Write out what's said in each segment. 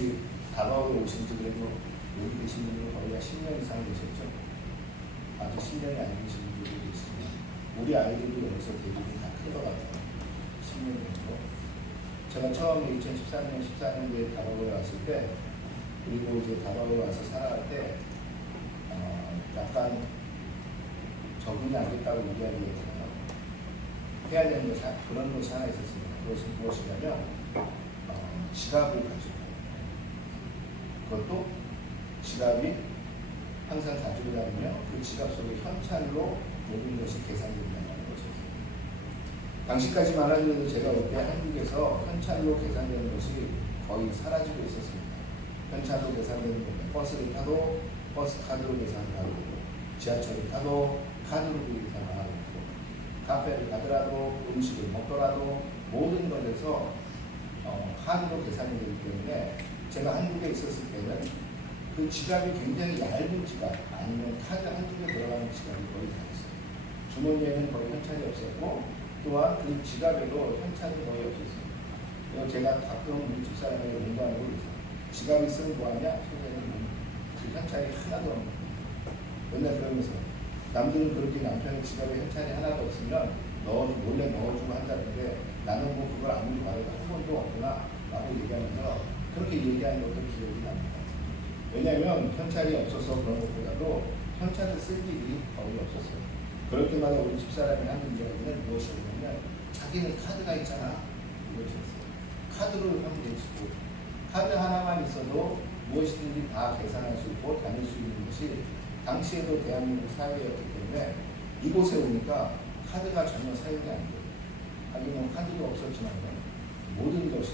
혹시 다바오에 오신 지 그래도 여기 계신 분들은 거의 한 10년 이상 되셨죠? 아주 10년이 안 되신 분들도 계시지만 우리 아이들도 여기서 대부분 다 클어갔어요. 10년 정도. 제가 처음에 2014년, 14년도에 다바오에 왔을 때 그리고 이제 다바오에 와서 살아갈 때 약간 적응이 안 됐다고 이야기했잖아요. 해야 되는 것이 그런 것이 하나 있었습니다. 그것이 무엇이냐면 지갑을 가지고 그것도 지갑이 항상 가지고 다니며 그 지갑 속에 현찰로 모든 것이 계산된다는 것이었어요. 당시까지만 하더라도 제가 올 때 한국에서 현찰로 계산되는 것이 거의 사라지고 있었습니다. 현찰로 계산되는 것, 버스를 타도 버스 카드로 계산을 하고 지하철을 타도 카드로 계산을 하고 카페를 가더라도 음식을 먹더라도 모든 것에서 카드로 계산이 되기 때문에 제가 한국에 있었을 때는 그 지갑이 굉장히 얇은 지갑 아니면 카드 한두 개 들어가는 지갑이 거의 다 있어요. 주머니에는 거의 현찰이 없었고 또한 그 지갑에도 현찰이 거의 없었어요. 그래서 제가 가끔 우리 집사람에게 농담을 하고 있어요. 지갑 있으면 뭐하냐? 속에는 그 현찰이 하나도 없는 거예요. 맨날 그러면서 남들은 그렇게 남편의 지갑에 현찰이 하나도 없으면 몰래 넣어주고 한다는데 나는 뭐 그걸 아무리 말해도 한 번도 없구나 라고 얘기하면서 그렇게 얘기하는 것도 기억이 납니다. 왜냐하면 현찰이 없어서 그런 것보다도 현찰을 쓸 일이 거의 없었어요. 그럴 때마다 우리 집사람이 하는 이야기는 무엇이었냐면 자기는 카드가 있잖아 이것이었어요. 카드로 하면 되지. 카드 하나만 있어도 무엇이든지 다 계산할 수 있고 다닐 수 있는 것이 당시에도 대한민국 사회였기 때문에 이곳에 오니까 카드가 전혀 사용이 안 돼요. 하기는 카드도 없었지만 모든 것이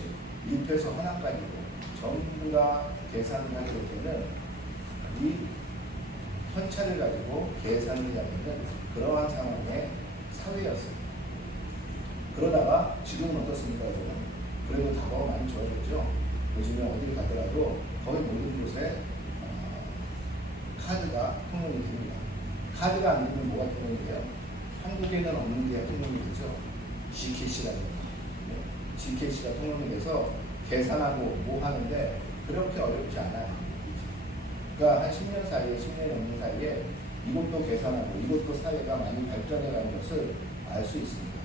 1에서 하나까지도 전부 다 계산을 하게 될 때는 이 현찰을 가지고 계산을 해야 되는 그러한 상황의 사회였습니다. 그러다가 지금은 어떻습니까? 그래도 다가가 많이 좋아졌죠. 요즘에 어딜 가더라도 거의 모든 곳에 카드가 통용이 됩니다. 카드가 안 되면 뭐가 통용이 돼요? 한국에는 없는 게 통용이 되죠. G캐시라는 거. G캐시가 통용이 돼서 계산하고 뭐 하는데 그렇게 어렵지 않아요. 그러니까 한 10년 사이에, 10년 넘는 사이에 이것도 계산하고 이것도 사회가 많이 발전해가는 것을 알 수 있습니다.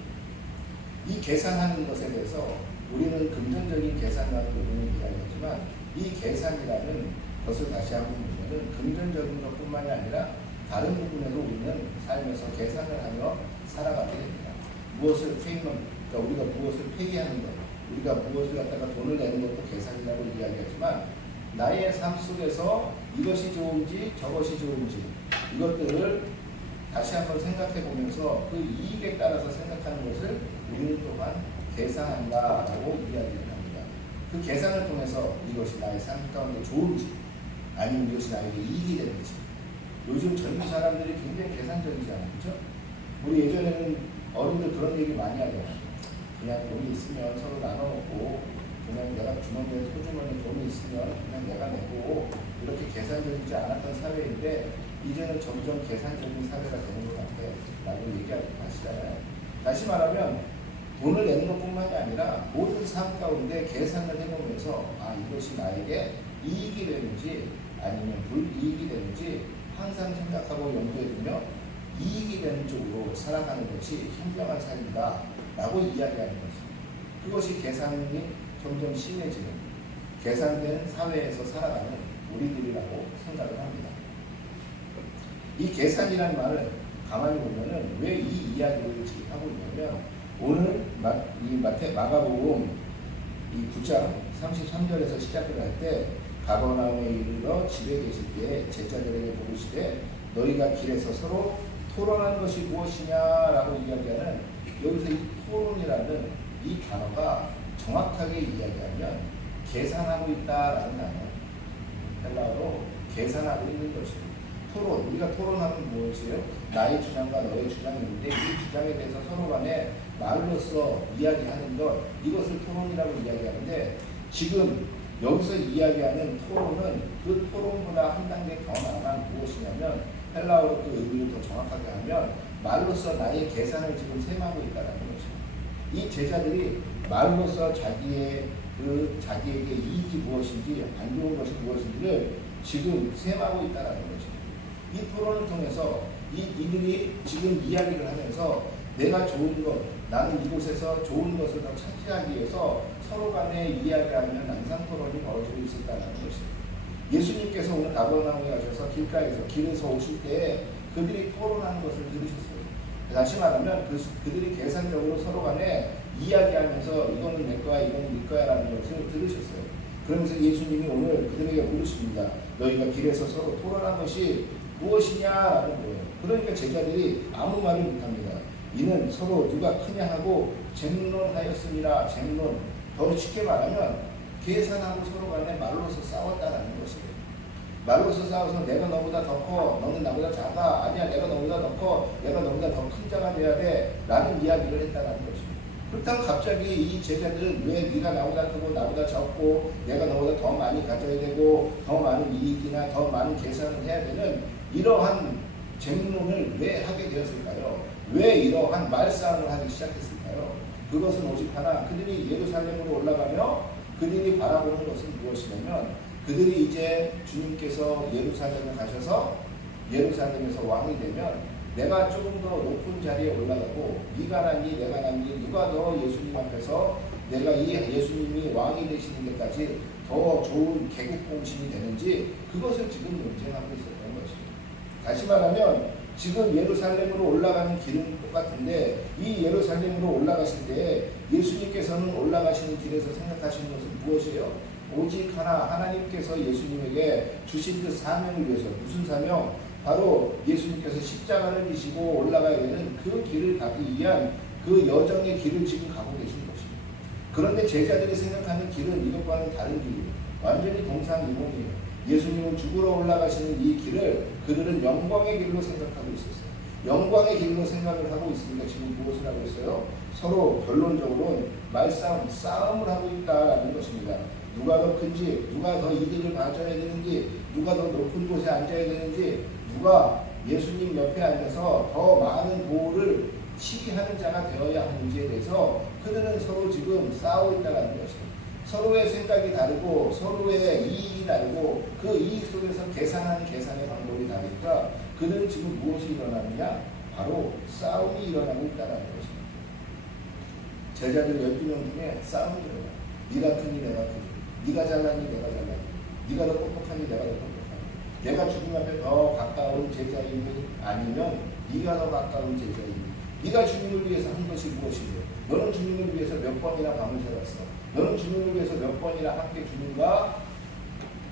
이 계산하는 것에 대해서 우리는 금전적인 계산이라는 부분을 이야기하지만 이 계산이라는 것을 다시 한번 보면 금전적인 것뿐만이 아니라 다른 부분에도 우리는 삶에서 계산을 하며 살아가게 됩니다. 무엇을 페이먼트, 그러니까 우리가 무엇을 페이하는 것, 우리가 무엇을 갖다가 돈을 내는 것도 계산이라고 이야기하지만 나의 삶 속에서 이것이 좋은지 저것이 좋은지 이것들을 다시 한번 생각해 보면서 그 이익에 따라서 생각하는 것을 우리는 또한 계산한다라고 이야기를 합니다. 그 계산을 통해서 이것이 나의 삶 가운데 좋은지 아니면 이것이 나에게 이익이 되는지. 요즘 젊은 사람들이 굉장히 계산적이잖아요. 그렇죠? 우리 예전에는 어른들 그런 얘기 많이 하잖아요. 그냥 돈이 있으면 서로 나눠먹고 그냥 내가 주머니에 소주머니에 돈이 있으면 그냥 내가 내고 이렇게 계산적이지 않았던 사회인데 이제는 점점 계산적인 사회가 되는 것 같아 라고 얘기하고 하시잖아요. 다시 말하면 돈을 내는 것뿐만이 아니라 모든 삶 가운데 계산을 해보면서 이것이 나에게 이익이 되는지 아니면 불이익이 되는지 항상 생각하고 염두에 두며 이익이 되는 쪽으로 살아가는 것이 현명한 삶이다 라고 이야기하는 것입니다. 그것이 계산이 점점 심해지는 계산된 사회에서 살아가는 우리들이라고 생각을 합니다. 이 계산이라는 말을 가만히 보면은 왜 이 이야기를 지금 하고 있냐면 오늘 이 마가복음 이 9장 33절에서 시작을 할 때 가버나움에 이르러 집에 계실 때 제자들에게 물으시되 너희가 길에서 서로 토론한 것이 무엇이냐라고 이야기하는 여기서 이 토론이라는 이 단어가 정확하게 이야기하면 계산하고 있다라는 단어 헬라어로 계산하고 있는 것입니다. 토론, 우리가 토론하면 무엇이에요? 나의 주장과 너의 주장이 있는데 이 주장에 대해서 서로 간에 말로써 이야기하는 것 이것을 토론이라고 이야기하는데 지금 여기서 이야기하는 토론은 그 토론보다 한 단계 더 나아간 무엇이냐면 헬라어로 그 의미를 더 정확하게 하면 말로써 나의 계산을 지금 셈하고 있다는 것입니다. 이 제자들이 말로써 자기에게 이익이 무엇인지 안 좋은 것이 무엇인지를 지금 셈하고 있다는 것입니다. 이 토론을 통해서 이들이 지금 이야기를 하면서 내가 좋은 것, 나는 이곳에서 좋은 것을 더 차지하기 위해서 서로 간에 이야기하는 난상 토론이 벌어지고 있었다는 것입니다. 예수님께서 오늘 가버나움에 가셔서 길에서 오실 때 그들이 토론하는 것을 들으셨어요. 다시 말하면 그들이 계산적으로 서로 간에 이야기하면서 이거는 내 거야, 이거는 네 거야라는 것을 들으셨어요. 그러면서 예수님이 오늘 그들에게 물으십니다. 너희가 길에서 서로 토론한 것이 무엇이냐라는 거예요. 그러니까 제자들이 아무 말을 못합니다. 이는 서로 누가 크냐 하고 쟁론하였습니다. 쟁론. 더 쉽게 말하면 계산하고 서로 간에 말로서 싸웠다라는 것이에요. 말로서 싸워서 내가 너보다 더 커, 너는 나보다 작아, 아니야 내가 너보다 더 커, 내가 너보다 더 큰 자가 돼야 돼 라는 이야기를 했다는 것입니다. 그렇다면 갑자기 이 제자들은 왜 네가 나보다 크고 나보다 적고 내가 너보다 더 많이 가져야 되고 더 많은 이익이나 더 많은 계산을 해야 되는 이러한 쟁론을 왜 하게 되었을까요? 왜 이러한 말싸움을 하기 시작했을까요? 그것은 오직 하나, 그들이 예루살렘으로 올라가며 그들이 바라보는 것은 무엇이냐면 그들이 이제 주님께서 예루살렘에 가셔서 예루살렘에서 왕이 되면 내가 조금 더 높은 자리에 올라가고 네가 낫니 내가 낫니 누가 더 예수님 앞에서 내가 이 예수님이 왕이 되시는 데까지 더 좋은 계급공신이 되는지 그것을 지금 논쟁하고 있었던 것입니다. 다시 말하면 지금 예루살렘으로 올라가는 길은 똑같은데 이 예루살렘으로 올라가실 때 예수님께서는 올라가시는 길에서 생각하시는 것은 무엇이에요? 오직 하나님께서 예수님에게 주신 그 사명을 위해서 무슨 사명? 바로 예수님께서 십자가를 지시고 올라가야 되는 그 길을 가기 위한 그 여정의 길을 지금 가고 계신 것입니다. 그런데 제자들이 생각하는 길은 이것과는 다른 길이에요. 완전히 동상이몽이에요. 예수님은 죽으러 올라가시는 이 길을 그들은 영광의 길로 생각하고 있었어요. 영광의 길로 생각을 하고 있으니까 지금 무엇을 하고 있어요? 서로 결론적으로는 싸움을 하고 있다라는 것입니다. 누가 더 큰지, 누가 더 이득을 가져야 되는지, 누가 더 높은 곳에 앉아야 되는지, 누가 예수님 옆에 앉아서 더 많은 보호를 시기하는 자가 되어야 하는지에 대해서 그들은 서로 지금 싸우고 있다는 것입니다. 서로의 생각이 다르고 서로의 이익이 다르고 그 이익 속에서 계산하는 계산의 방법이 다르니까 그들은 지금 무엇이 일어나느냐? 바로 싸움이 일어나고 있다는 것입니다. 제자들 12명 중에 싸움이 일어나요. 네가 크니 내가 크니, 네가 잘나니 내가 잘나니, 네가 더 똑똑하니 내가 더 똑똑하니, 내가 주님 앞에 더 가까운 제자이니 아니면 네가 더 가까운 제자이니, 네가 주님을 위해서 한 것이 무엇이며 너는 주님을 위해서 몇 번이나 밤을 새웠어. 너는 주님을 위해서 몇 번이나 함께 주님과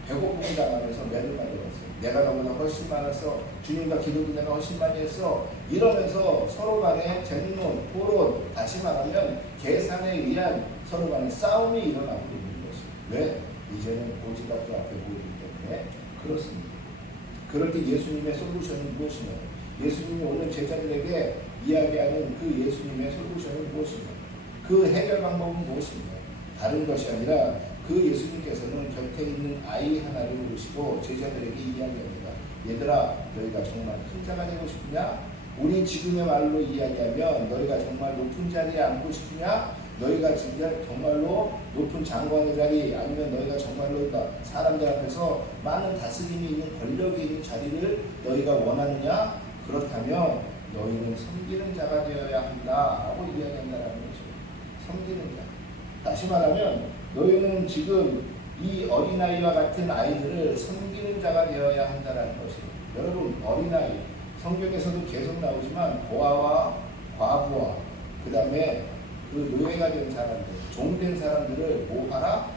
배고픔을 당하면서 매를 맞아왔어. 내가 너보다 훨씬 많았어. 주님과 기도도 내가 훨씬 많이 했어. 이러면서 서로 간에 쟁론, 토론, 다시 말하면 계산에 의한 서로 간에 싸움이 일어나고 있는 것이에요. 왜? 이제는 고지각도 앞에 보이기 때문에 그렇습니다. 그럴 때 예수님의 솔루션은 무엇이냐? 예수님이 오늘 제자들에게 이야기하는 그 예수님의 솔루션은 무엇인가? 그 해결 방법은 무엇인가? 다른 것이 아니라 그 예수님께서는 곁에 있는 아이 하나를 부르시고 제자들에게 이야기합니다. 얘들아, 너희가 정말 큰 자가 되고 싶으냐? 우리 지금의 말로 이야기하면 너희가 정말 높은 자리에 앉고 싶으냐? 너희가 진짜 정말로 높은 장관의 자리 아니면 너희가 정말로 사람들 앞에서 많은 다스림이 있는 권력이 있는 자리를 너희가 원하느냐? 그렇다면 너희는 섬기는 자가 되어야 한다 라고 이야기한다는 것입니다. 섬기는 자. 다시 말하면 너희는 지금 이 어린아이와 같은 아이들을 섬기는 자가 되어야 한다는 것입니다. 여러분, 어린아이 성경에서도 계속 나오지만 고아와 과부와 그 다음에 그 노예가 된 사람들, 종된 사람들을 뭐하라?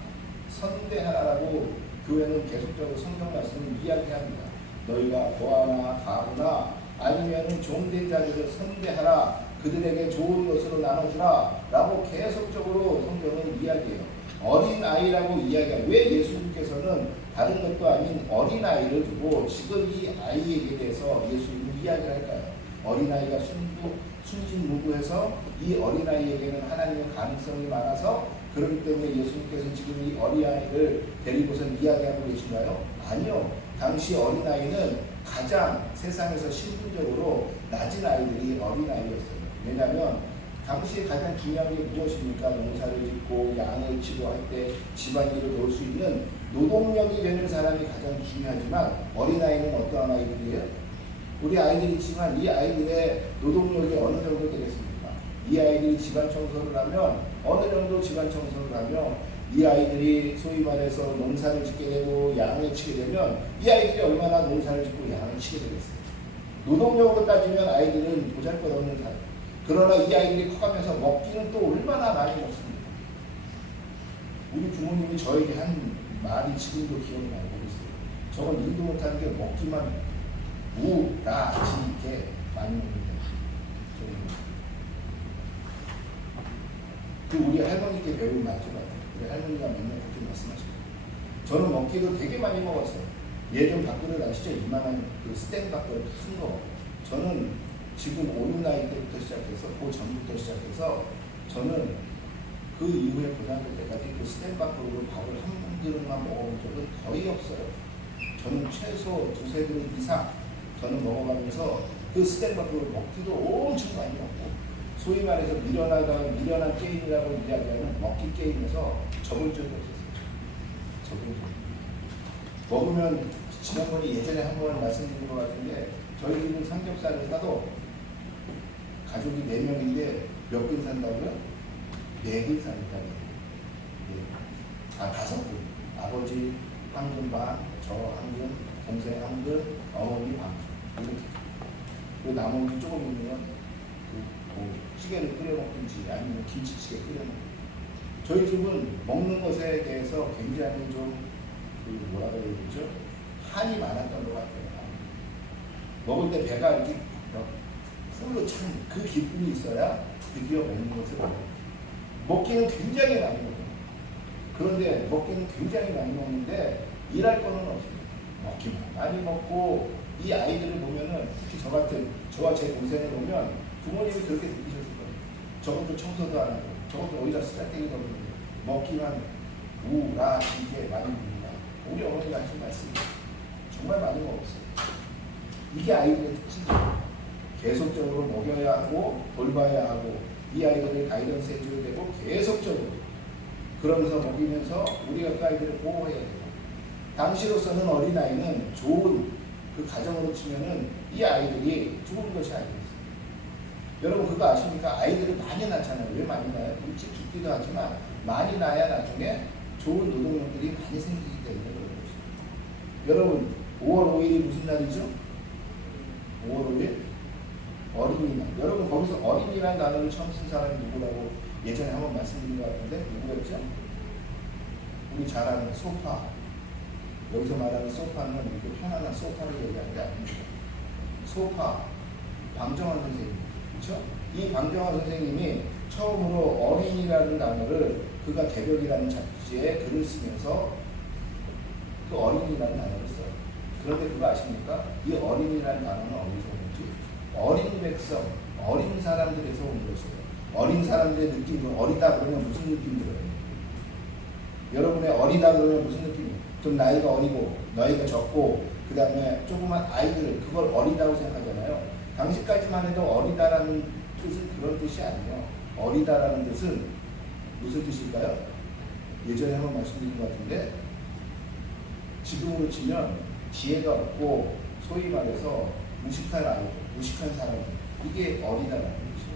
선대하라라고 교회는 계속적으로 성경 말씀을 이야기합니다. 너희가 고아나 과부나 아니면 종된 자들을 선대하라, 그들에게 좋은 것으로 나눠주라 라고 계속적으로 성경은 이야기해요. 어린아이라고 이야기해요. 왜 예수님께서는 다른 것도 아닌 어린아이를 두고 지금 이 아이에게 대해서 예수님은 이야기를 할까요? 어린아이가 순진무구해서 이 어린아이에게는 하나님의 가능성이 많아서 그렇기 때문에 예수님께서는 지금 이 어린아이를 데리고서 이야기하고 계신가요? 아니요. 당시 어린아이는 가장 세상에서 신분적으로 낮은 아이들이 어린아이였어요. 왜냐하면 당시에 가장 중요한 게 무엇입니까? 농사를 짓고 양을 치고 할 때 집안일을 도울 수 있는 노동력이 되는 사람이 가장 중요하지만 어린아이는 어떠한 아이들이에요? 우리 아이들이 있지만 이 아이들의 노동력이 어느 정도 되겠습니까? 이 아이들이 집안 청소를 하면 어느 정도 집안 청소를 하면 이 아이들이 소위 말해서 농사를 짓게 되고 양을 치게 되면 이 아이들이 얼마나 농사를 짓고 양을 치게 되겠어요? 노동력으로 따지면 아이들은 보잘것없는 사람. 그러나 이 아이들이 커가면서 먹기는 또 얼마나 많이 먹습니다. 우리 부모님이 저에게 한 말이 지금도 기억이 나고 있어요. 저건 일도 못하는 게 먹기만 우라지게 많이 먹는다. 그 우리 할머니께 배운 말투 같아요. 우리 할머니가 맨날 그렇게 말씀하시고 저는 먹기도 되게 많이 먹었어요. 예전 밥그릇 아시죠? 이만한 그 스텐 밥그릇 큰 거. 저는 지금 5, 6나이 때부터 시작해서 그 전부터 시작해서 저는 그 이후에 고등학교 때까지 그 스텐 밥그릇으로 밥을 한 그릇만 먹어본 적은 거의 없어요. 저는 최소 2~3 그릇 이상 저는 먹어가면서 그 스텐 밥그릇 먹기도 엄청 많이 먹고 소위 말해서 미련한 게임이라고 이야기하는 먹기 게임에서 접을 적이 없었어요. 접을 적이. 먹으면 지난번에 예전에 한번 말씀드린 것 같은데 저희 집은 삼겹살을 사도 가족이 4명인데 몇 근 산다고요? 4근 산다고요. 네. 5근. 아버지 한 근 반, 저 한 근, 동생 한 근, 어머니 반. 이렇게. 그리고 나머지 조금 있으면 뭐 찌개를 끓여 먹든지 아니면 김치찌개 끓여 먹든지. 저희 집은 먹는 것에 대해서 굉장히 좀 뭐라 그래야 되죠? 한이 많았던 것 같아요. 먹을 때 배가 이렇게 풀로 찬 그 기쁨이 있어야 드디어 먹는 것을 먹기는 굉장히 많이 먹어요. 그런데 먹기는 굉장히 많이 먹는데 일할 거는 없습니다. 먹기만 많이 먹고 이 아이들을 보면은 특히 저 같은 저와 제 동생을 보면 부모님이 그렇게 느끼셨을 거예요. 저것도 청소도 안 하고 저것도 어디다 쓰잘데기도 없는데 먹기만 우라지게 많이 먹는다. 우리 어머니가 하신 말씀이 정말 많이 먹었어요. 이게 아이들의 특징이에요. 계속적으로 먹여야 하고 돌봐야 하고 이 아이들을 가이던스 해줘야 되고 계속적으로 그러면서 먹이면서 우리가 그 아이들을 보호해야 되고 당시로서는 어린아이는 좋은 그 가정으로 치면은 이 아이들이 좋은 것이 아니겠어요. 여러분 그거 아십니까? 아이들을 많이 낳잖아요. 왜 많이 낳아요? 일찍 죽기도 하지만 많이 낳아야 나중에 좋은 노동력들이 많이 생기기 때문에 그런 것입니다. 여러분 5월 5일이 무슨 날이죠? 5월 5일? 어린이날. 여러분 거기서 어린이라는 단어를 처음 쓴 사람이 누구라고 예전에 한번 말씀드린 것 같은데 누구였죠? 우리 잘 아는 소파. 여기서 말하는 소파는 이렇게 편안한 소파를 얘기하는 게 아닙니다. 소파. 방정환 선생님. 그렇죠? 이 방정환 선생님이 처음으로 어린이라는 단어를 그가 개벽이라는 잡지에 글을 쓰면서 그 어린이라는 단어를 써요. 그런데 그거 아십니까? 이 어린이라는 단어는 어디서 오는지? 어린 백성, 어린 사람들에서 온 것이에요. 어린 사람들의 느낌은 어리다 그러면 무슨 느낌 들어요? 여러분의 어리다 그러면 무슨 느낌이에요? 좀 나이가 어리고 나이가 적고 그 다음에 조그만 아이들 그걸 어리다고 생각하잖아요. 당시까지만 해도 어리다라는 뜻은 그런 뜻이 아니에요. 어리다라는 뜻은 무슨 뜻일까요? 예전에 한번 말씀드린 것 같은데 지금으로 치면 지혜가 없고 소위 말해서 무식한 아이들, 무식한 사람들 이게 어리다라는 뜻이에요.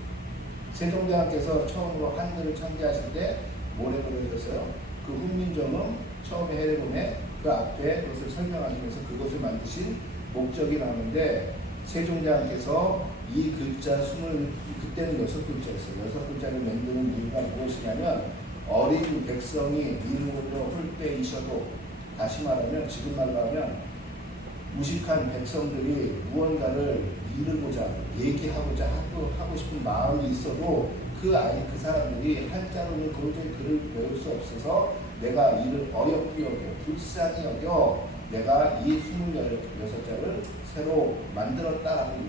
세종대왕께서 처음으로 한글을 창제하실 때 뭐래 그러셨어요? 그 훈민정음 처음에 해례본에 그 앞에 그것을 설명하시면서 그것을 만드신 목적이 나오는데 세종대왕께서 이 글자 그때는 6글자였어요. 6글자를 만드는 이유가 무엇이냐면 어린 백성이 이루어져 홀때이셔도 다시 말하면 지금 말로 하면 무식한 백성들이 무언가를 이루고자 얘기하고자 하고 싶은 마음이 있어도 그 사람들이 한자로는 도저히 글을 배울 수 없어서 내가 이를 어렵게 여겨 불쌍히 여겨 내가 이 26자를 새로 만들었다라는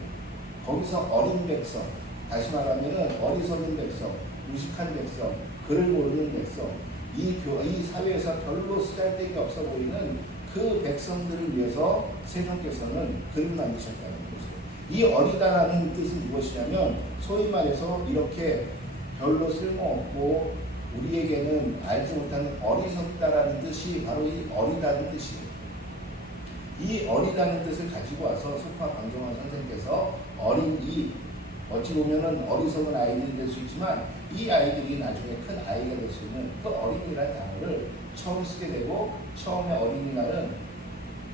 거기서 어린 백성 다시 말하면 어리석은 백성 무식한 백성 글을 모르는 백성 이 사회에서 별로 쓰잘데기 없어 보이는 그 백성들을 위해서 세종께서는 글을 만드셨다는 거죠. 이 어리다라는 뜻은 무엇이냐면 소위 말해서 이렇게 별로 쓸모없고 우리에게는 알지 못하는 어리석다라는 뜻이 바로 이 어리다는 뜻이에요. 이 어리다는 뜻을 가지고 와서 소파 방정환 선생님께서 어린 이 어찌 보면은 어리석은 아이들이 될 수 있지만 이 아이들이 나중에 큰 아이가 될 수 있는 그 어린이라는 단어를 처음 쓰게 되고 처음에 어린이날은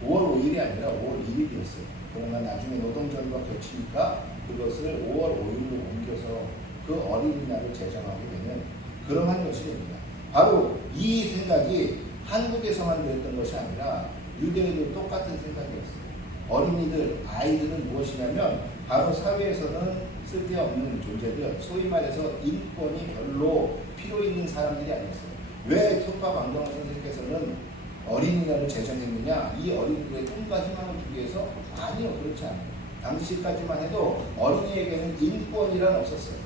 5월 5일이 아니라 5월 1일이었어요. 그러나 나중에 노동절과 겹치니까 그것을 5월 5일로 옮겨서 그 어린이날을 제정하게 되는 그러한 것입니다. 바로 이 생각이 한국에서만 되었던 것이 아니라 유대인도 똑같은 생각이었어요. 어린이들, 아이들은 무엇이냐면 바로 사회에서는 쓸데없는 존재들, 소위 말해서 인권이 별로 필요 있는 사람들이 아니었어요. 왜 소파 방정환 선생님께서는 어린이날을 제정했느냐? 이 어린이들의 꿈과 희망을 주기 위해서? 아니요, 그렇지 않아요. 당시까지만 해도 어린이에게는 인권이란 없었어요.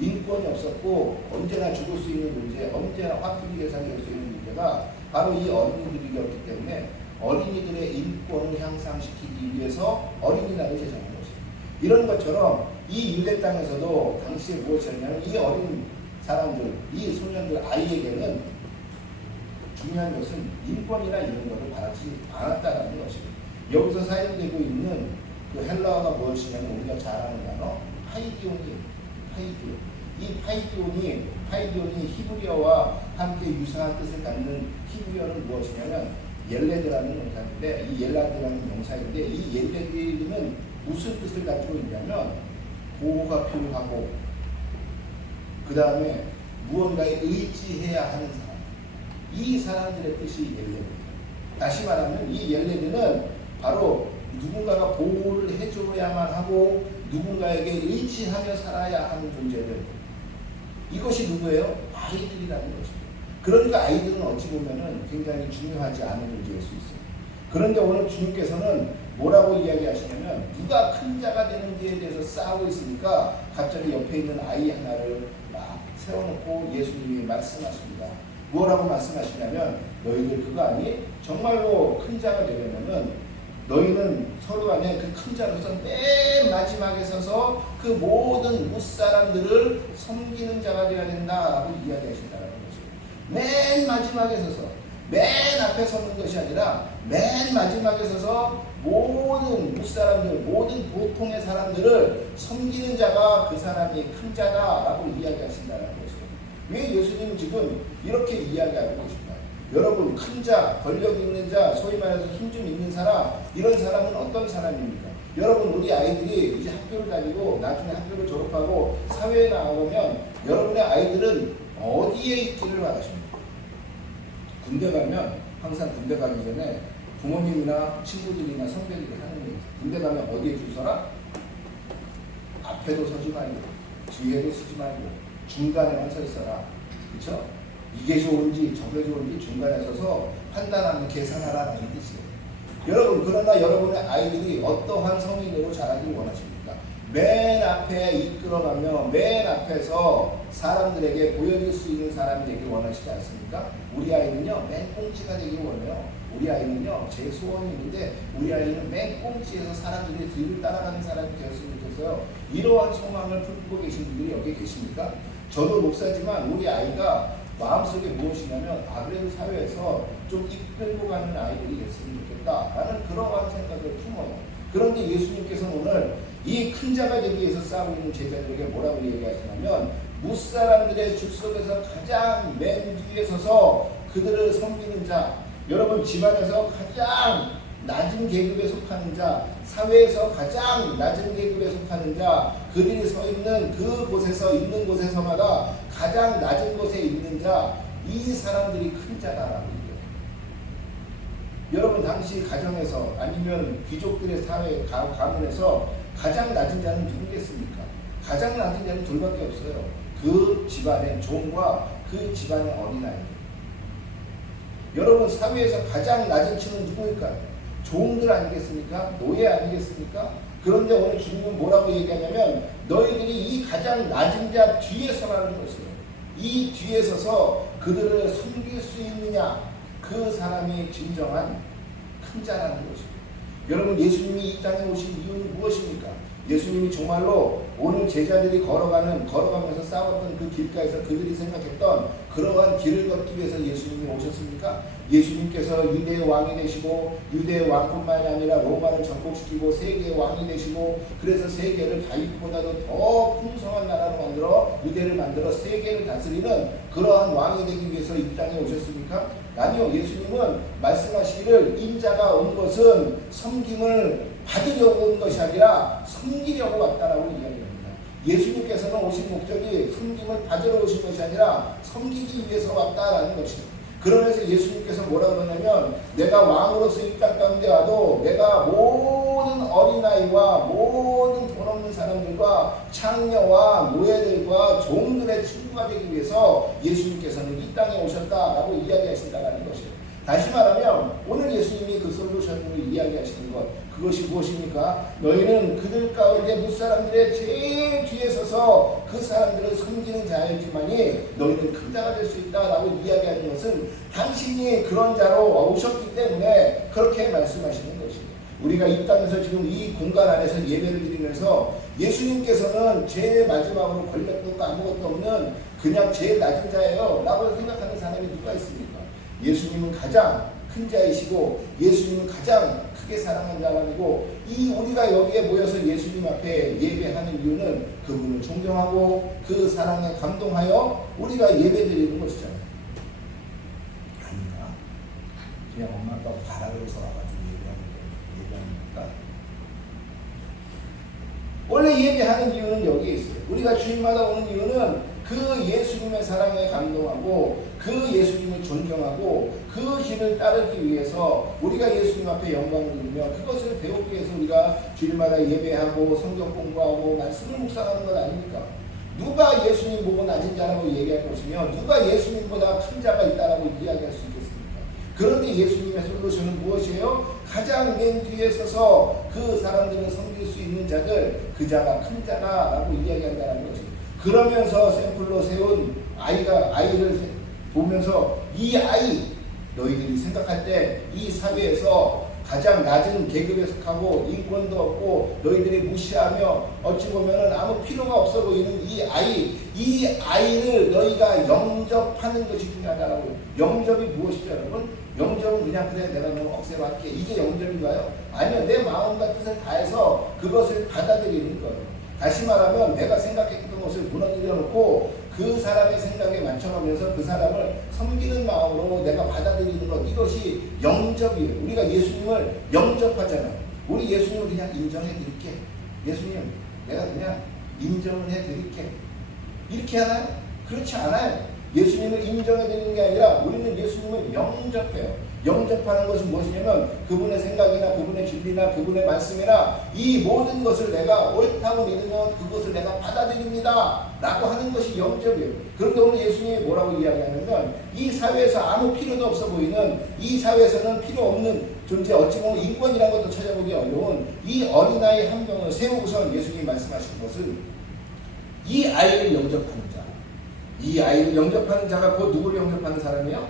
인권이 없었고 언제나 죽을 수 있는 문제, 언제나 화풀이 대상이 될 수 있는 문제가 바로 이 어린이들이었기 때문에 어린이들의 인권을 향상시키기 위해서 어린이날을 제정한 것입니다. 이런 것처럼 이 유대 땅에서도 당시에 무엇이었냐면 이 어린 사람들, 이 소년들, 아이에게는 중요한 것은 인권이나 이런 것을 바라지 않았다는 것입니다. 여기서 사용되고 있는 그 헬라어가 무엇이냐면 우리가 잘 아는 단어 파이디온이에요. 파이디온. 이 파이디온이 히브리어와 함께 유사한 뜻을 갖는 히브리어는 무엇이냐면 옐레드라는 명사인데 이 옐라드라는 명사인데 이 옐레드는 무슨 뜻을 가지고 있냐면 보호가 필요하고 그 다음에 무언가에 의지해야 하는 사람. 이 사람들의 뜻이 옐레드. 다시 말하면 이 옐레드는 바로 누군가가 보호를 해줘야만 하고 누군가에게 의지하며 살아야 하는 존재들. 이것이 누구예요? 아이들이라는 것입니다. 그러니까 아이들은 어찌 보면은 굉장히 중요하지 않은 존재일 수 있어요. 그런데 오늘 주님께서는 뭐라고 이야기하시냐면 누가 큰 자가 되는지에 대해서 싸우고 있으니까 갑자기 옆에 있는 아이 하나를 막 세워놓고 예수님이 말씀하십니다. 뭐라고 말씀하시냐면 너희들 그거 아니? 정말로 큰 자가 되려면은 너희는 서로 간에 그 큰 자로서 맨 마지막에 서서 그 모든 무사람들을 섬기는 자가 되어야 된다라고 이야기하신다는 것이에요. 맨 마지막에 서서 맨 앞에 서는 것이 아니라 맨 마지막에 서서 모든 무사람들, 모든 보통의 사람들을 섬기는 자가 그 사람이 큰 자다라고 이야기하신다는 것이에요. 왜 예수님은 지금 이렇게 이야기하고 계십니까? 여러분 큰 자, 권력 있는 자, 소위 말해서 힘 좀 있는 사람, 이런 사람은 어떤 사람입니까? 여러분 우리 아이들이 이제 학교를 다니고 나중에 학교를 졸업하고 사회에 나가면 여러분의 아이들은 어디에 있기를 바라십니까? 군대 가면 항상 군대 가기 전에 부모님이나 친구들이나 선배들이 하는 얘기, 군대 가면 어디에 줄 서라? 앞에도 서지 말고 뒤에도 서지 말고 중간에만 서 있어라. 그렇죠? 이게 좋은지 저게 좋은지 중간에 서서 판단하는 계산하라는 뜻이에요. 여러분 그러나 여러분의 아이들이 어떠한 성인으로 자라기를 원하십니까? 맨 앞에 이끌어가며 맨 앞에서 사람들에게 보여줄 수 있는 사람이 되길 원하시지 않습니까? 우리 아이는요 맨 꽁지가 되길 원해요. 우리 아이는요 제 소원이 있는데 우리 아이는 맨 꽁지에서 사람들이 뒤를 따라가는 사람이 되었으면 좋겠어요. 이러한 소망을 품고 계신 분들이 여기 계십니까? 저도 목사지만 우리 아이가 마음속에 무엇이냐면 그래도 사회에서 좀 이끌고 가는 아이들이 됐으면 좋겠다라는 그러한 생각을 품어요. 그런데 예수님께서는 오늘 이 큰 자가 되기 위해서 싸우고 있는 제자들에게 뭐라고 얘기하시냐면 무사람들의 축속에서 가장 맨 뒤에 서서 그들을 섬기는 자, 여러분 집안에서 가장 낮은 계급에 속하는 자, 사회에서 가장 낮은 계급에 속하는 자, 그들이 서 있는 그곳에서 있는 곳에서마다 가장 낮은 곳에 있는 자, 이 사람들이 큰 자다라고 얘기해요. 여러분 당시 가정에서 아니면 귀족들의 사회 가문에서 가장 낮은 자는 누구겠습니까? 가장 낮은 자는 둘밖에 없어요. 그 집안의 종과 그 집안의 어린아이. 여러분 사회에서 가장 낮은 층은 누구일까요? 종들 아니겠습니까? 노예 아니겠습니까? 그런데 오늘 주님은 뭐라고 얘기하냐면 너희들이 이 가장 낮은 자 뒤에 서라는 것이에요. 이 뒤에 서서 그들을 섬길 수 있느냐, 그 사람이 진정한 큰 자라는 것입니다. 여러분 예수님이 이 땅에 오신 이유는 무엇입니까? 예수님이 정말로 오늘 제자들이 걸어가면서 싸웠던 그 길가에서 그들이 생각했던 그러한 길을 걷기 위해서 예수님이 오셨습니까? 예수님께서 유대의 왕이 되시고 유대의 왕뿐만이 아니라 로마를 정복시키고 세계의 왕이 되시고 그래서 세계를 다윗보다도 더 풍성한 나라로 만들어 유대를 만들어 세계를 다스리는 그러한 왕이 되기 위해서 이 땅에 오셨습니까? 아니요. 예수님은 말씀하시기를 인자가 온 것은 섬김을 받으려고 온 것이 아니라 섬기려고 왔다라고 이야기합니다. 예수님께서는 오신 목적이 섬김을 받으러 오신 것이 아니라 섬기기 위해서 왔다라는 것입니다. 그러면서 예수님께서 뭐라 그러냐면 내가 왕으로서 이 땅 가운데 와도 내가 모든 어린아이와 모든 돈 없는 사람들과 창녀와 노예들과 종들의 친구가 되기 위해서 예수님께서는 이 땅에 오셨다라고 이야기하신다는 것이에요. 다시 말하면 오늘 예수님이 그 솔루션으로 이야기하시는 것 그것이 무엇입니까? 너희는 그들 가운데 무사람들의 제일 뒤에 서서 그 사람들을 섬기는 자이지만이 너희는 큰 자가 될 수 있다라고 이야기하는 것은 당신이 그런 자로 오셨기 때문에 그렇게 말씀하시는 것입니다. 우리가 이 땅에서 지금 이 공간 안에서 예배를 드리면서 예수님께서는 제일 마지막으로 권력도 없고 아무것도 없는 그냥 제일 낮은 자예요 라고 생각하는 사람이 누가 있습니까? 예수님은 가장 큰 자이시고 예수님은 가장 크게 사랑하는 사람이고 이 우리가 여기에 모여서 예수님 앞에 예배하는 이유는 그분을 존경하고 그 사랑에 감동하여 우리가 예배드리는 것이잖아요. 아닌가? 그냥 엄마 아빠 가라 그래서 와가지고 예배합니까? 원래 예배하는 이유는 여기에 있어요. 우리가 주일마다 오는 이유는 그 예수님의 사랑에 감동하고 그 예수님을 존경하고 그 길을 따르기 위해서 우리가 예수님 앞에 영광을 드리며 그것을 배우기 위해서 우리가 주일마다 예배하고 성경 공부하고 말씀을 묵상하는 것 아닙니까? 누가 예수님 보고 낮은 자라고 얘기할 것이며 누가 예수님보다 큰 자가 있다라고 이야기할 수 있겠습니까? 그런데 예수님의 솔루션은 무엇이에요? 가장 맨 뒤에 서서 그 사람들을 섬길 수 있는 자들 그 자가 큰 자다라고 이야기한다는 거죠. 그러면서 샘플로 세운 아이를 보면서 이 아이 너희들이 생각할 때 이 사회에서 가장 낮은 계급에 속하고 인권도 없고 너희들이 무시하며 어찌 보면은 아무 필요가 없어 보이는 이 아이를 너희가 영접하는 것이 중요하다라고. 영접이 무엇이죠 여러분? 영접은 그냥 그래 내가 너 억세로 할게 이게 영접인가요? 아니요. 내 마음과 뜻을 다해서 그것을 받아들이는 거예요. 다시 말하면 내가 생각했던 것을 무너뜨려 놓고 그 사람의 생각에 맞춰가면서 그 사람을 섬기는 마음으로 내가 받아들이는 것 이것이 영접이에요. 우리가 예수님을 영접하잖아요. 우리 예수님을 그냥 인정해 드릴게. 예수님 내가 그냥 인정을 해 드릴게. 이렇게 하나요? 그렇지 않아요. 예수님을 인정해 드리는 게 아니라 우리는 예수님을 영접해요. 영접하는 것은 무엇이냐면 그분의 생각이나 그분의 진리나 그분의 말씀이나 이 모든 것을 내가 옳다고 믿으면 그것을 내가 받아들입니다 라고 하는 것이 영접이에요. 그런데 오늘 예수님이 뭐라고 이야기하냐면 이 사회에서 아무 필요도 없어 보이는 이 사회에서는 필요 없는 존재 어찌 보면 인권이라는 것도 찾아보기 어려운 이 어린아이 한 명을 세우고선 예수님이 말씀하신 것은 이 아이를 영접하는 자 이 아이를 영접하는 자가 곧 누구를 영접하는 사람이에요?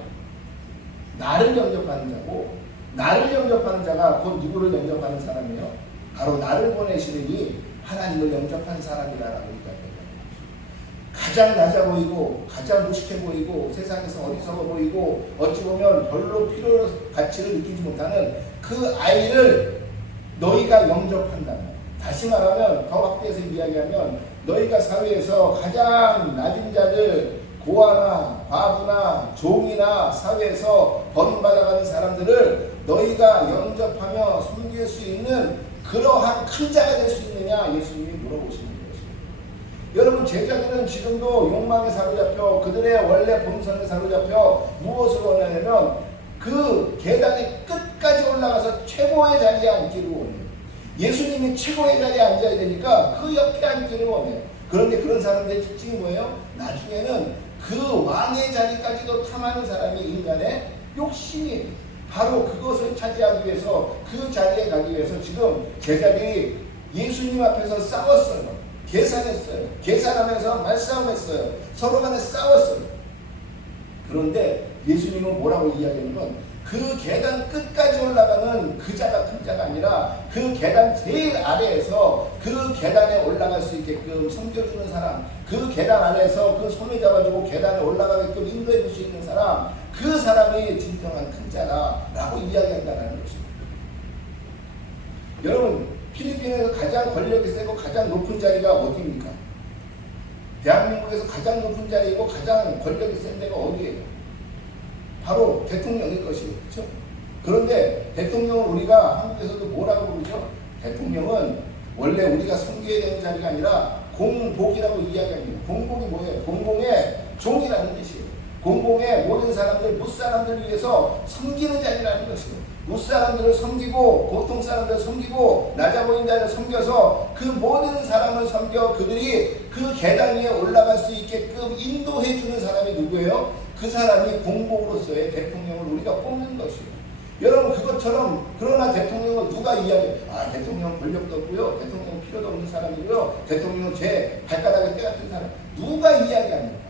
나를 영접하는 자고 나를 영접하는 자가 곧 누구를 영접하는 사람이에요? 바로 나를 보내시는 이 하나님을 영접한 사람이라고 이야기합니다. 가장 낮아 보이고 가장 무식해 보이고 세상에서 어리석어 보이고 어찌 보면 별로 필요 가치를 느끼지 못하는 그 아이를 너희가 영접한다면 다시 말하면 더 확대해서 이야기하면 너희가 사회에서 가장 낮은 자들 고아나 과부나 종이나 사회에서 버림받아가는 사람들을 너희가 영접하며 섬길 수 있는 그러한 큰 자가 될 수 있느냐 예수님이 물어보시는 것입니다. 여러분 제자들은 지금도 욕망에 사로잡혀 그들의 원래 본성에 사로잡혀 무엇을 원하냐면 그 계단의 끝까지 올라가서 최고의 자리에 앉기를 원해요. 예수님이 최고의 자리에 앉아야 되니까 그 옆에 앉기를 원해요. 그런데 그런 사람들의 특징이 뭐예요? 나중에는 그 왕의 자리까지도 탐하는 사람이 인간의 욕심이에요. 바로 그것을 차지하기 위해서 그 자리에 가기 위해서 지금 제자들이 예수님 앞에서 싸웠어요. 계산했어요. 계산하면서 말싸움했어요. 서로 간에 싸웠어요. 그런데 예수님은 뭐라고 이야기하냐면 그 계단 끝까지 올라가는 그 자가 큰 자가 아니라 그 계단 제일 아래에서 그 계단에 올라갈 수 있게끔 섬겨주는 사람, 그 계단 아래에서 그 손을 잡아주고 계단에 올라가게끔 인도해 줄 수 있는 사람, 그 사람이 진정한 큰 자라라고 이야기한다는 것입니다. 여러분, 필리핀에서 가장 권력이 세고 가장 높은 자리가 어디입니까? 대한민국에서 가장 높은 자리이고 가장 권력이 센 데가 어디예요? 바로 대통령일 것이에요. 그렇죠? 그런데 대통령을 우리가 한국에서도 뭐라고 부르죠? 대통령은 원래 우리가 섬겨야 되는 자리가 아니라 공복이라고 이야기합니다. 공복이 뭐예요? 공공의 종이라는 뜻이에요. 공공의 모든 사람들, 무사람들을 위해서 섬기는 자리라는 것이에요. 무사람들을 섬기고 보통 사람들을 섬기고 낮아 보이는 자를 섬겨서 그 모든 사람을 섬겨 그들이 그 계단 위에 올라갈 수 있게끔 인도해 주는 사람이 누구예요? 그 사람이 공복으로서의 대통령을 우리가 뽑는 것이에요. 여러분, 그것처럼 그러나 대통령은 누가 이야기해요? 아, 대통령은 권력도 없고요, 대통령은 필요도 없는 사람이고요, 대통령은 제 발가락에 때 같은 사람. 누가 이야기합니까?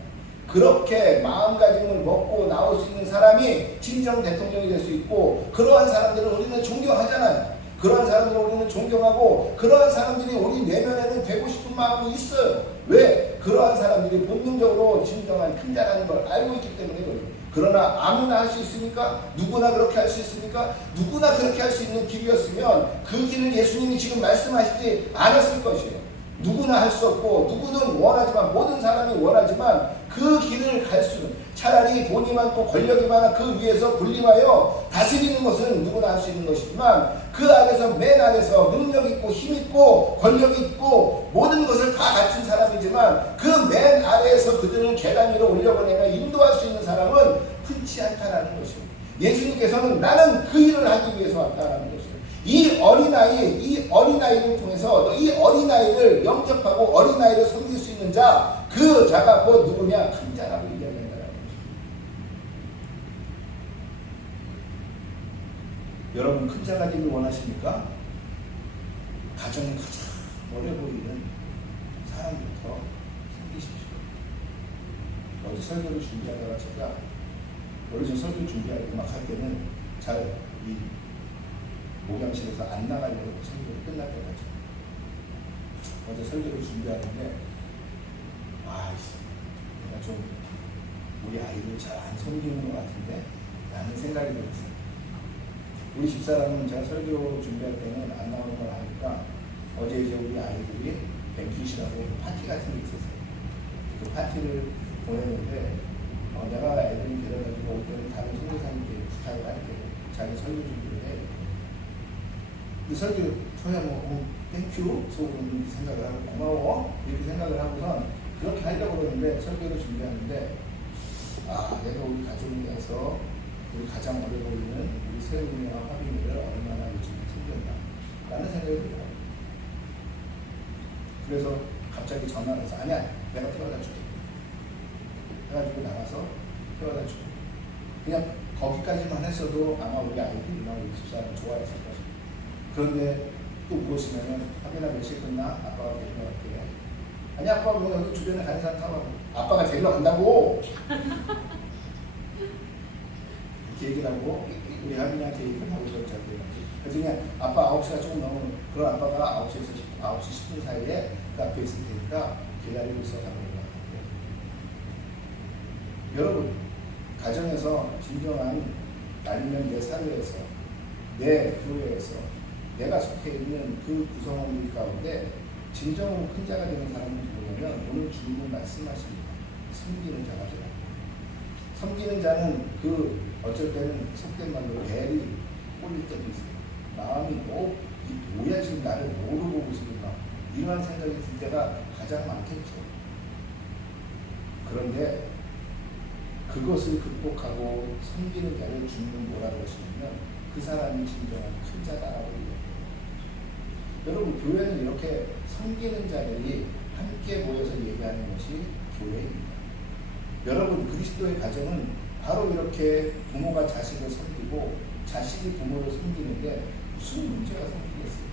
그렇게 마음가짐을 먹고 나올 수 있는 사람이 진정 대통령이 될 수 있고, 그러한 사람들을 우리는 존경하잖아요. 그러한 사람들을 우리는 존경하고, 그러한 사람들이 우리 내면에는 되고 싶은 마음이 있어요. 왜? 그러한 사람들이 본능적으로 진정한 큰 자라는 걸 알고 있기 때문에 그래요. 그러나 아무나 할 수 있습니까? 누구나 그렇게 할 수 있습니까? 누구나 그렇게 할 수 있는 길이었으면 그 길을 예수님이 지금 말씀하시지 않았을 것이에요. 누구나 할 수 없고, 누구든 원하지만, 모든 사람이 원하지만 그 길을 갈 수는, 차라리 돈이 많고 권력이 많아 그 위에서 군림하여 다스리는 것은 누구나 할 수 있는 것이지만, 그 안에서 맨 안에서 능력 있고 힘 있고 권력 있고 모든 것을 다 갖춘 사람이지만 그 맨 아래에서 그들을 계단 위로 올려보내며 인도할 수 있는 사람은 흔치 않다라는 것입니다. 예수님께서는 나는 그 일을 하기 위해서 왔다라는 것입니다. 이 어린아이를 통해서 이 어린아이를 영접하고 어린아이를 섬길 수 있는 자, 그 자가 곧 누구냐? 큰 자라고 이야기한다는 것입니다. 여러분, 큰 자가 되길 원하십니까? 가정이 가장 어려 보이는 사람부터 섬기십시오. 어제 설교를 준비하다가 제가 원래 저 설교 준비하고 막 할 때는 잘 이 목양실에서 안 나가려고 설교를 끝날 때까지 어제 설교를 준비하는데 내가 좀 우리 아이를 잘 안 섬기는 것 같은데 라는 생각이 들었어요. 우리 집사람은 제가 설교 준비할 때는 안 나오는 걸 아니까 어제 이제 우리 아이들이 뱅킷이라고 파티 같은 게 있었어요. 그 파티를 보냈는데 내가 애들이 데려가지고 올 때는 다른 선교사님께 부탁을 할게. 자기 설교 준비를 해. 그 설교 저야 땡큐 속으로 이렇게 생각을 하고 고마워 이렇게 생각을 하고선 그렇게 하려고 그러는데 설교를 준비하는데 내가 우리 가족을 위해서 우리 가장 어려 보이는 우리 세훈이와 화빈이를 얼마나 요즘에 챙겼나 라는 생각이 들어요. 그래서 갑자기 전화를 해서 아니야 내가 태워다 줄게 해가지고 나가서 태워다 줄게. 그냥 거기까지만 했어도 아마 우리 아이들이나 우리 집사람은 좋아했을 것입니다. 그런데 또 무엇이냐면 화빈아 몇 시에 끝나? 아빠가 데리러 갈게. 아니 아빠가 뭐 여기 주변에 가는 사람 타고 아빠가 데리러 간다고 이렇게 얘기를 하고 우리 하빈이한테 얘기를 하고 저렇게 그래서 그냥 아빠 9시가 조금 넘으면 그런 아빠가 9시 10분 사이에 그 앞에 있을 테니까 기다리고 있어 가는 것 같아요. 여러분, 가정에서 진정한 아니면 내 사회에서 내 교회에서 내가 속해 있는 그 구성원들 가운데 진정으로 큰 자가 되는 사람은 누구냐면 오늘 주님은 말씀하십니다. 섬기는 자가 되라. 섬기는 자는 그 어쩔 때는 속된 말로 애를 꼴릴 때도 있어요. 마음이 뭐야 지금 나를 뭐로 보고 있을까 이러한 생각이 들 때가 가장 많겠죠. 그런데 그것을 극복하고 섬기는 자를 주님은 뭐라고 하시냐면 그 사람이 진정한 큰 자다라고 얘기합니다. 여러분, 교회는 이렇게 섬기는 자들이 함께 모여서 얘기하는 것이 교회입니다. 여러분, 그리스도의 가정은 바로 이렇게 부모가 자식을 섬기고 자식이 부모를 섬기는데 무슨 문제가 생기겠어요?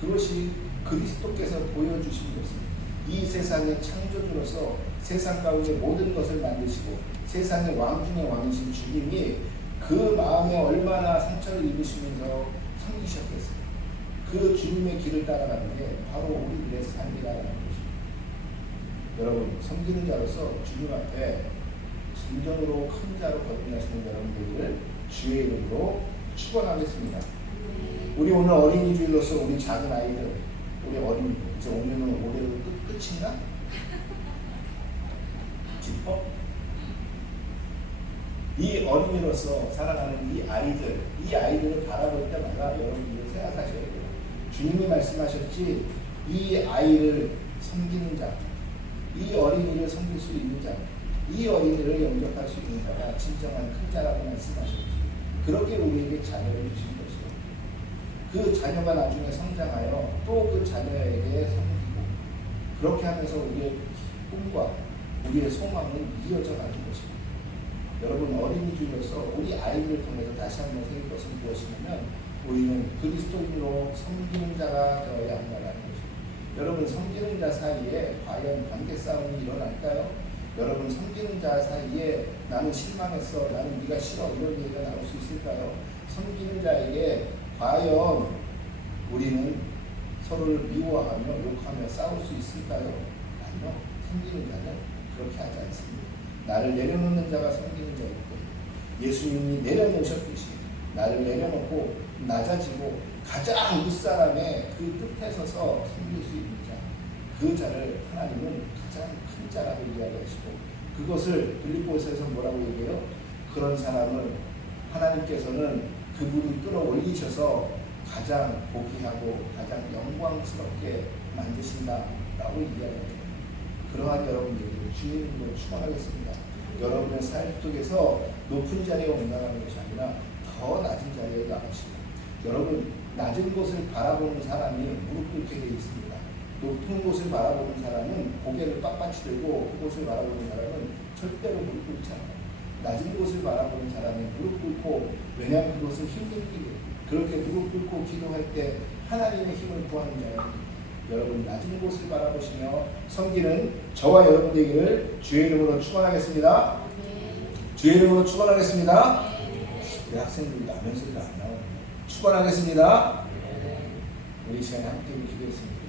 그것이 그리스도께서 보여주신 것입니다. 이 세상의 창조주로서 세상 가운데 모든 것을 만드시고 세상의 왕 중의 왕이신 주님이 그 마음에 얼마나 상처를 입으시면서 섬기셨겠어요. 그 주님의 길을 따라가는 게 바로 우리들의 삶이라는 것입니다. 여러분, 섬기는 자로서 주님 앞에 진정으로 큰 자로 거듭나시는 여러분들을 주의 이름으로 축원하겠습니다. 우리 오늘 어린이 주일로서 우리 작은 아이들, 우리 어린이 이제 오늘은 올해로 끝인가? 기뻐? 이 어린이로서 살아가는 이 아이들을 바라볼 때마다 여러분들이 생각하셔야 돼요. 주님이 말씀하셨지, 이 아이를 섬기는 자, 이 어린이를 섬길 수 있는 자, 이 어린이를 영접할 수 있는 자가 진정한 큰 자라고 말씀하셨지. 그렇게 우리에게 자녀를 주신 것이요. 그 자녀가 나중에 성장하여 또 그 자녀에게 섬기고, 그렇게 하면서 우리의 꿈과 우리의 소망은 이어져 가는 것입니다. 여러분, 어린이 주로서 우리 아이들을 통해서 다시 한번 새길 것은 무엇이냐면, 우리는 그리스도인으로 섬기는 자가 되어야 한다는 것입니다. 여러분, 섬기는 자 사이에 과연 관계 싸움이 일어날까요? 여러분, 섬기는 자 사이에 나는 실망했어, 나는 네가 싫어, 이런 얘기가 나올 수 있을까요? 섬기는 자에게 과연 우리는 서로를 미워하며 욕하며 싸울 수 있을까요? 아니요. 섬기는 자는 그렇게 하지 않습니다. 나를 내려놓는 자가 섬기는 자이기 때문에 예수님이 내려놓으셨듯이 나를 내려놓고 낮아지고 가장 윗사람의 그 끝에 서서 섬길 수 있는 자, 그 자를 하나님은 가장 큰 자라고 이야기하시고, 그것을 빌립보서에서 뭐라고 얘기해요? 그런 사람을 하나님께서는 그분이 끌어올리셔서 가장 복이하고 가장 영광스럽게 만드신다라고 이야기합니다. 그러한 여러분들이 주님으로 축원하겠습니다. 여러분의 삶 속에서 높은 자리에 올라가는 것이 아니라 더 낮은 자리에 나가시고, 여러분, 낮은 곳을 바라보는 사람이 무릎 꿇게 되어 있습니다. 높은 곳을 바라보는 사람은 고개를 빳빳이 들고, 그곳을 바라보는 사람은 절대로 무릎 꿇지 않아요. 낮은 곳을 바라보는 사람은 무릎 꿇고, 왜냐하면 그것은 힘든 길이에요. 그렇게 무릎 꿇고 기도할 때 하나님의 힘을 구하는 자예요. 여러분, 낮은 곳을 바라보시며 섬기는 저와 여러분 되기를 주의 이름으로 축원하겠습니다. 주의 이름으로 축원하겠습니다. 우리 학생들도 아멘 소리가 안 나오네요. 축원하겠습니다. 우리 시간에 함께 기도했습니다.